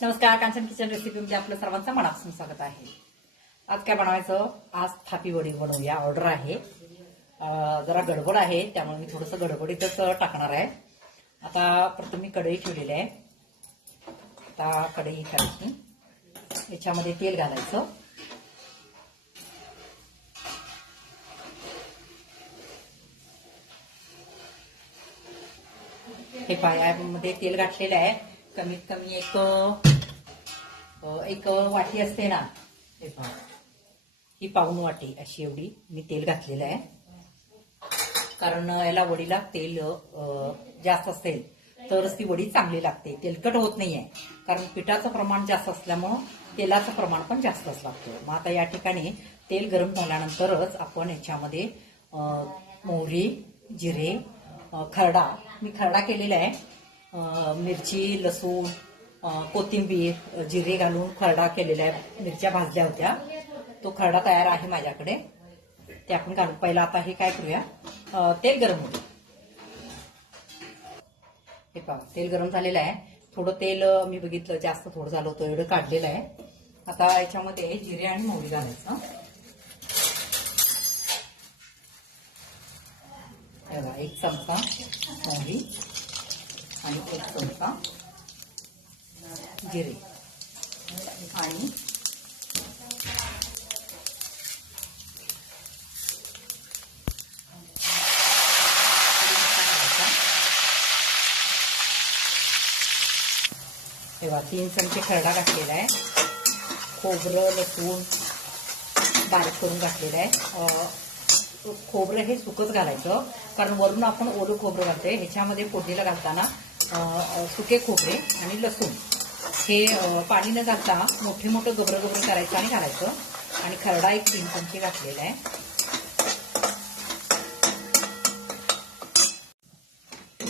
नमस्कार, कांचन किचन रेसिपीमध्ये आपलं सर्वांचं मनापासून स्वागत आहे. आज काय बनवायचं? आज थापी वडी बनवूया. ऑर्डर आहे. जरा गडबड आहे, त्यामुळे मी थोडंसं गडबडीतच टाकणार आहे. आता प्रथम मी कढई ठेवलेली आहे. आता कढई करायची, याच्यामध्ये तेल घालायचं. हे पायामध्ये तेल घातलेलं आहे. कमीत कमी एक वाटी असते ना, हे पहा, ही पाऊण वाटी अशी एवढी मी तेल घातलेलं आहे. कारण याला वडीला तेल जास्त असेल तरच ती वडी चांगली लागते, तेलकट होत नाहीये. कारण पिठाचं प्रमाण जास्त असल्यामुळं तेलाचं प्रमाण पण जास्तच लागतं. मग आता या ठिकाणी तेल गरम झाल्यानंतरच आपण याच्यामध्ये मोहरी, जिरे, खरडा, मी खरडा केलेला आहे. मिरची, लसूण, कोथिंबीर, जिरे घालून खरडा केलेला आहे. मिरच्या भाजल्या होत्या, तो खरडा तयार आहे माझ्याकडे, ते आपण घालून पहिला आता हे काय करूया, तेल गरम होतं. हे पहा, तेल गरम झालेलं आहे. थोडं तेल मी बघितलं जास्त थोडं झालं होतं, एवढं काढलेलं आहे. आता याच्यामध्ये जिरे आणि मोहरी घालायचं. एक चमचा मोहरी आणि एक चमचा जिरे आणि तेव्हा 3 चमचे खरडा घातलेला आहे. खोबरं, लसूण बारीक करून घातलेलं आहे. खोबरं हे सुकच घालायचं, कारण वरून आपण ओलं खोबरं घालतोय. ह्याच्यामध्ये फोडणीला घालताना सुके खोबरे आणि लसूण हे पाणी न घालता मोठे मोठे गबरं करायचं आणि घालायचं. आणि खरडा एक 3 चमचे घातलेला आहे.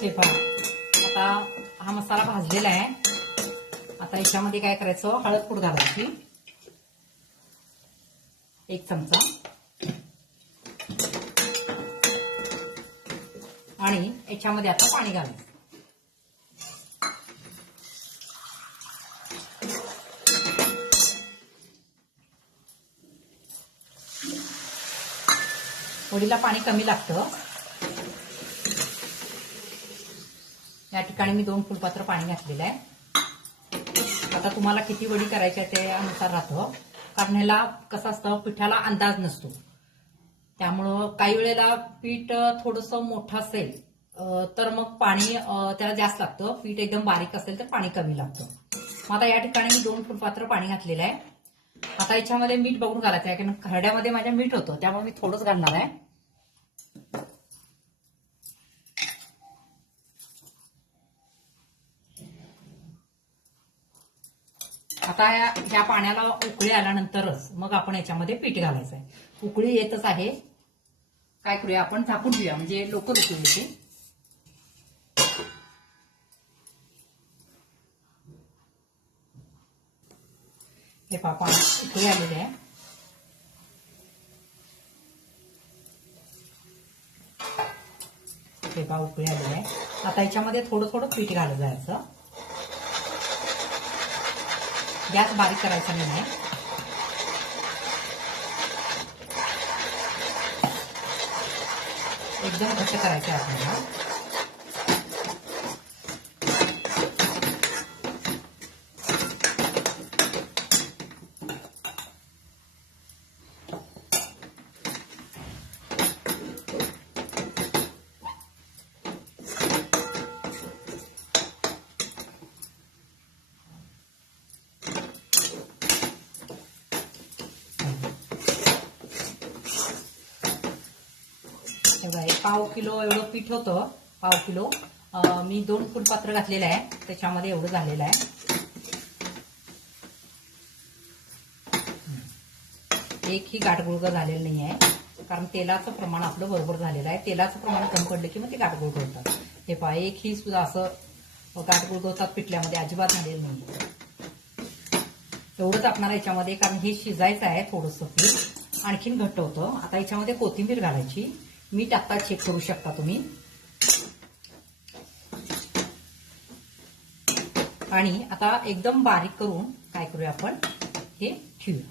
हे पहा, आता हा मसाला भाजलेला आहे. आता याच्यामध्ये काय करायचं, हळद पूड घालायची 1 चमचा आणि याच्यामध्ये आता पाणी घालायचं. वडीला पाणी कमी लागतं. या ठिकाणी मी 2 फुलपात्र पाणी घातलेलं आहे. आता तुम्हाला किती वडी करायच्या त्यानुसार राहतं, कारण ह्याला कसं असतं, पिठाला अंदाज नसतो. त्यामुळं काही वेळेला पीठ थोडंसं मोठं असेल तर मग पाणी त्याला जास्त लागतं. पीठ एकदम बारीक असेल तर पाणी कमी लागतं. मग आता या ठिकाणी मी 2 फुलपात्र पाणी घातलेलं आहे. आता याच्यामध्ये मीठ बघून घालायचं आहे, कारण खरड्यामध्ये माझ्या मीठ होतं, त्यामुळे मी थोडंच घालणार आहे. आता ह्या पाण्याला उकळी आल्यानंतरच मग आपण याच्यामध्ये पीठ घालायचं आहे. उकळी येतच आहे. काय करूया, आपण झाकून ठेवूया, म्हणजे लवकर उकळी येते. हे पहा, पाणी उकळी आलेले आहे. हे पहा, उकळी आलेली आहे. आता याच्यामध्ये थोडं थोडं पीठ घालत जायचं. गॅस बारीक करायचा नाही आहे. एकदम घट्ट करायचं आहे आपल्याला. पाव किलो एवढं पीठ होतं. पाव किलो मी 2 फुलपात्र घातलेलं आहे, त्याच्यामध्ये एवढं झालेलं आहे. एकही गाठगुळगं झालेलं नाही आहे, कारण तेलाचं प्रमाण आपलं बरोबर झालेलं आहे. तेलाचं प्रमाण कमी पडलं की मग ते गाठगुळगं होतात. हे पहा, एकही सुद्धा असं गाठगुळगं होतात पिठल्यामध्ये अजिबात झालेलं नाही. एवढंच आपल्याला याच्यामध्ये, कारण हे शिजायचं आहे थोडंसं पीठ, आणखीन घट्ट होतं. आता याच्यामध्ये कोथिंबीर घालायची. मीठ आता चेक करू शकता तुम्ही. आणि आता एकदम बारीक करून काय करूया आपण हे ठेवूया.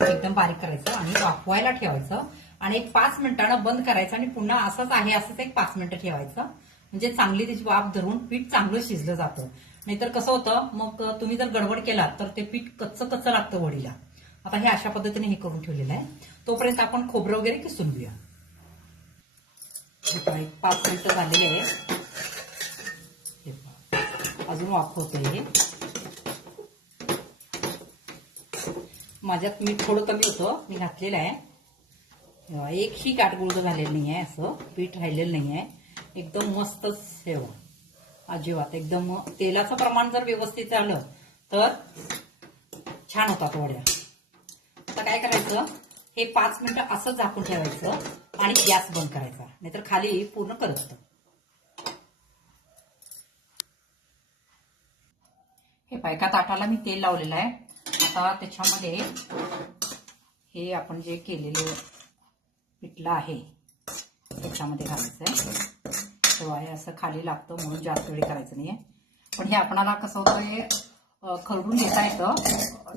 एकदम बारीक करायचं आणि वाफवायला ठेवायचं आणि एक 5 मिनिटांना बंद करायचं आणि पुन्हा असंच आहे असंच एक 5 मिनिटं ठेवायचं. म्हणजे चांगली त्याची वाफ धरून पीठ चांगलं शिजलं जातं. नाहीतर कसं होतं मग तुम्ही जर गडबड केला तर ते पीठ कच्चं कच्चं लागतं वडीला. आता हे अशा पद्धतीने हे करून ठेवलेलं आहे. तोपर्यंत आपण खोबरं वगैरे किसून घेऊया. 5 मिनिटं झालेले आहे. अजून वाफवतोय हे. माझ्यात मीठ थोडं कमी होतं, मी घातलेलं आहे. एकही गाठगुळगुळ झालेलं नाही आहे, असं पीठ राहिलेलं नाही आहे. एकदम मस्तच हे अजिबात एकदम तेलाचं प्रमाण जर व्यवस्थित झालं तर छान होतात वड्या. आता काय करायचं हे 5 मिनिटं असं झाकून ठेवायचं आणि गॅस बंद करायचा, नाहीतर खाली पूर्ण करपतं. हे एका ताटाला मी तेल लावलेलं आहे. आता त्याच्यामध्ये हे आपण जे केलेलं पिठलं आहे त्याच्यामध्ये घालायचंय. तेव्हा हे असं खाली लागतं म्हणून जास्त वेळ करायचं नाहीये. पण हे आपणाला कसं होतं हे खरडून घेता येतं.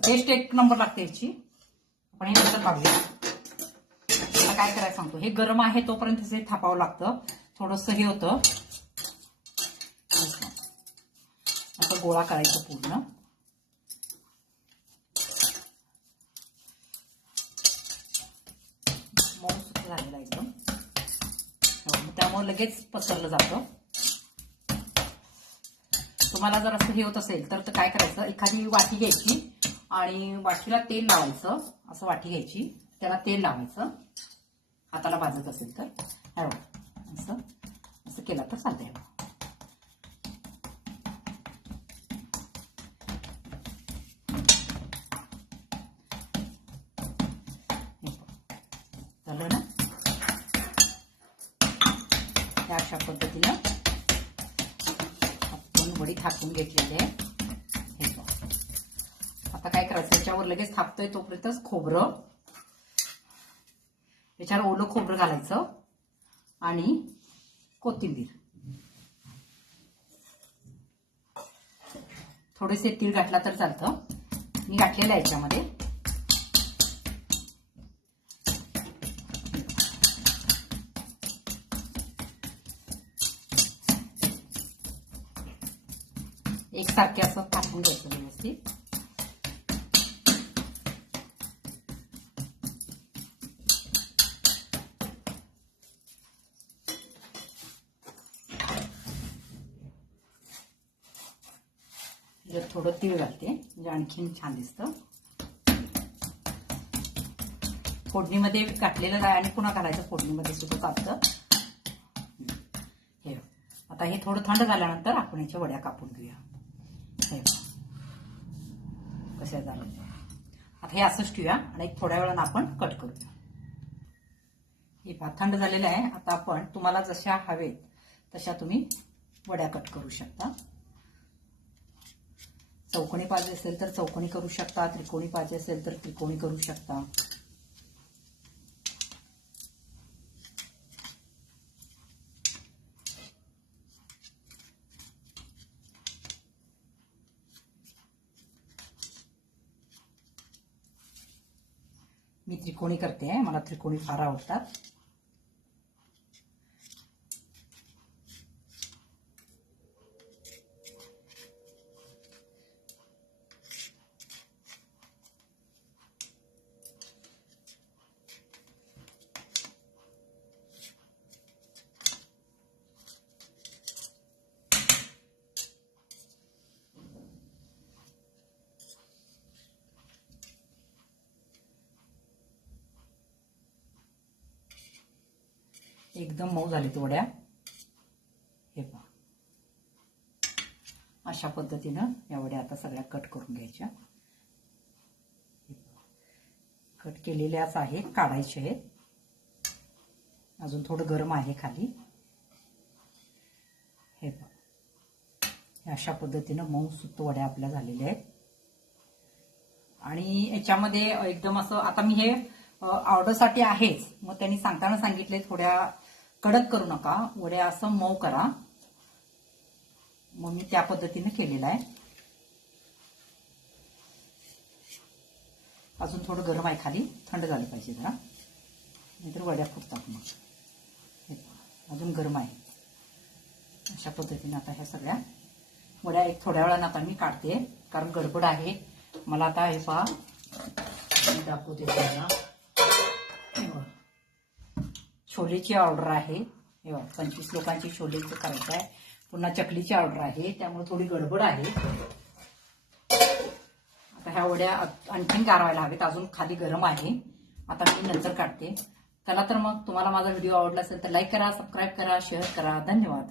टेस्ट एक नंबर लागते याची. आपण हे नंतर पाहूया. आता काय करायचं सांगतो. हे गरम आहे तोपर्यंत हे थापावं लागतं. थोडंसं हे होतं असं गोळा करायचं पूर्ण. मऊ सुद्धा झालेला एकदम. त्यामुळे लगेच पसरलं जातं. तुम्हाला जर असं हे होत असेल तर काय करायचं एखादी वाटी घ्यायची आणि वाटीला तेल लावायचं. असं वाटी घ्यायची त्याला तेल लावायचं. हाताला भाजत असेल तर असं असं केलं तर चालतंय. झालं ना. अशा पद्धतीनं आपण वडी थापून घेतलेली आहे. आता काय करायचं त्याच्यावर लगेच थापतोय तोपर्यंतच खोबरं, त्याच्यावर ओलं खोबरं घालायचं आणि कोथिंबीर, थोडेसे तीळ घातला तर चालतं. मी घातलेलं आहे याच्यामध्ये. एकसारखे असं थापून घ्यायचं व्यवस्थित. थोडं तीळ घालते म्हणजे आणखीन छान दिसतं. फोडणीमध्ये घातलेलं आहे आणि पुन्हा घालायचं फोडणीमध्ये सुद्धा चालतं. हे आता हे थोडं थंड झाल्यानंतर आपण याच्या वड्या कापून घेऊया. कशा झालं आता हे असंच ठेवूया आणि थोड्या वेळानं आपण कट करूया. हे थंड झालेलं आहे. आता आपण तुम्हाला जशा हवेत तशा तुम्ही वड्या कट करू शकता. चौकोनी पाहिजे असेल तर चौकोनी करू शकता, त्रिकोणी पाहिजे असेल तर त्रिकोणी करू शकता. मी त्रिकोणी करते, मला त्रिकोणी फार आवडतात. एकदम मऊ झाली वड्या. हे पहा अशा पद्धतीनं या वड्या आता सगळ्या कट करून घ्यायच्या. कट केलेल्याच आहेत, काढायचे आहेत. अजून थोडं गरम आहे खाली. हे पहा अशा पद्धतीनं मऊ सुत वड्या आपल्या झालेल्या आहेत. आणि याच्यामध्ये एकदम असं आता मी हे ऑर्डरसाठी आहेच, मग त्यांनी सांगताना सांगितले थोड्या कडक करू नका, वड्या असं मऊ करा. मग मी त्या पद्धतीने केलेलं आहे. अजून थोडं गरम आहे, खाली थंड झालं पाहिजे जरा, नाहीतर वड्या फुटतात. मग अजून गरम आहे. अशा पद्धतीने आता ह्या सगळ्या वड्या एक थोड्या वेळानं आता मी काढते, कारण गडबड आहे मला. आता हे पहा मी दाखवते तुम्हाला. छोलेची ऑर्डर आहे, 25 लोकांची छोलेचं करायचं आहे. पुन्हा चकलीची ऑर्डर आहे, त्यामुळे थोडी गडबड आहे. आता ह्या वड्या आणखीन गारवायला हवेत, अजून खाली गरम आहे. आता मी नंतर काढते. चला तर मग, तुम्हाला माझा व्हिडिओ आवडला असेल तर लाईक करा, सबस्क्राईब करा, शेअर करा. धन्यवाद.